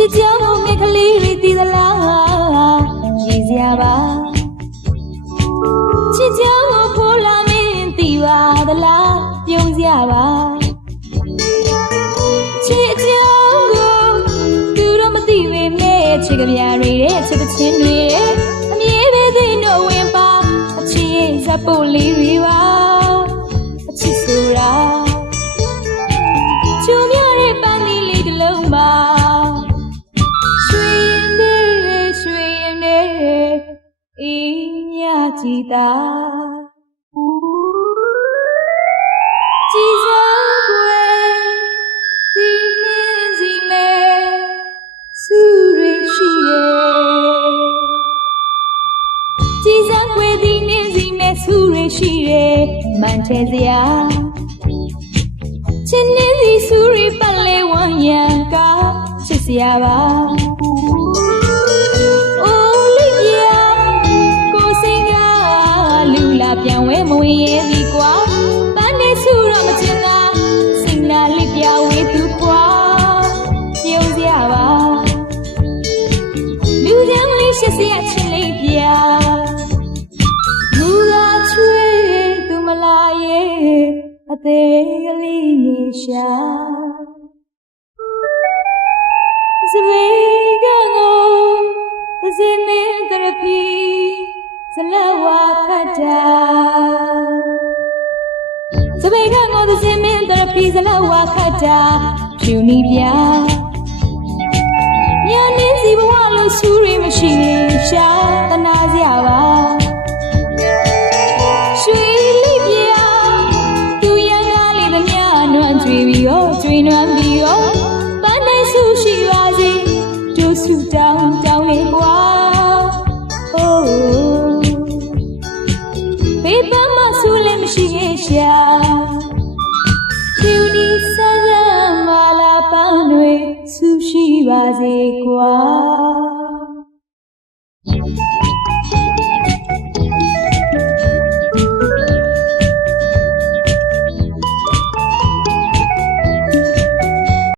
ချစ်ကြောင်းမြက်ကလေးတွေတည်သလားရည်စရာပါချစ်ကြောင်းကိုဖိုးလာမင်းတည်ပါသလားပြုံးစရာပါချစ်ကြောင်းကိုသူတို့မသိပေမဲ့ချစ်ကြပြတွေတဲ့ချစ်တဲ့ချင်းတွေအမြဲပဲသိတော့ဝင်ပါအချစ်ဇက်ပို့လေးတွေပါအချစ်ဆိုတာကျုံမြတဲ့ပန်းလေးလေးတစ်လုံးပါအေးမြကြည်သာကြည်စံွယ်ဒီနှင်းစီမဲ့စုရရှိရဲ့ကြည်စံွယ်ဒီနှင်းစီမဲ့စုရရှိရဲ့မန်ထဲစရာချင်းနှင်းစီစုရပတ်လေဝမ်းရံကချစ်စရာပါပြန်ဝဲမဝင်ရဲ့ဒီကွာပန်းနေစုတော့မချင်သာစိတ်နာလေးပြဝေးသူကွာပြုံးစရာပါလူချမ်းလေးရှက်စရာချင်းလေးပြမူလာချွေးသူမလာရဲ့အသေးကလေးရှာစပေကငိုသစေမင်းတရပီဇလဝါခတ်တာစပေကငေါ်သစင်မင်းတရပီဇလဝါခတ်တာဖြူနီပြညနေစီဘဝလို့ဆူရီမရှိရှာတနာစရာပါရွှေလေးပြသူရန်ကားလေးသမျှနွမ်းကြွေပြီးရောကြွေနွမ်းပြီးရောပန်းနိုင်ဆူရှိပါစေတို့ဆူတောင်းတောင်းလေးကွာဘေးပန်းမဆူလည်းမရှိရဲ့ရှာဖြူဒီဆန်းဆန်းမာလာပန်းတွေဆူရှိပါစေကွာ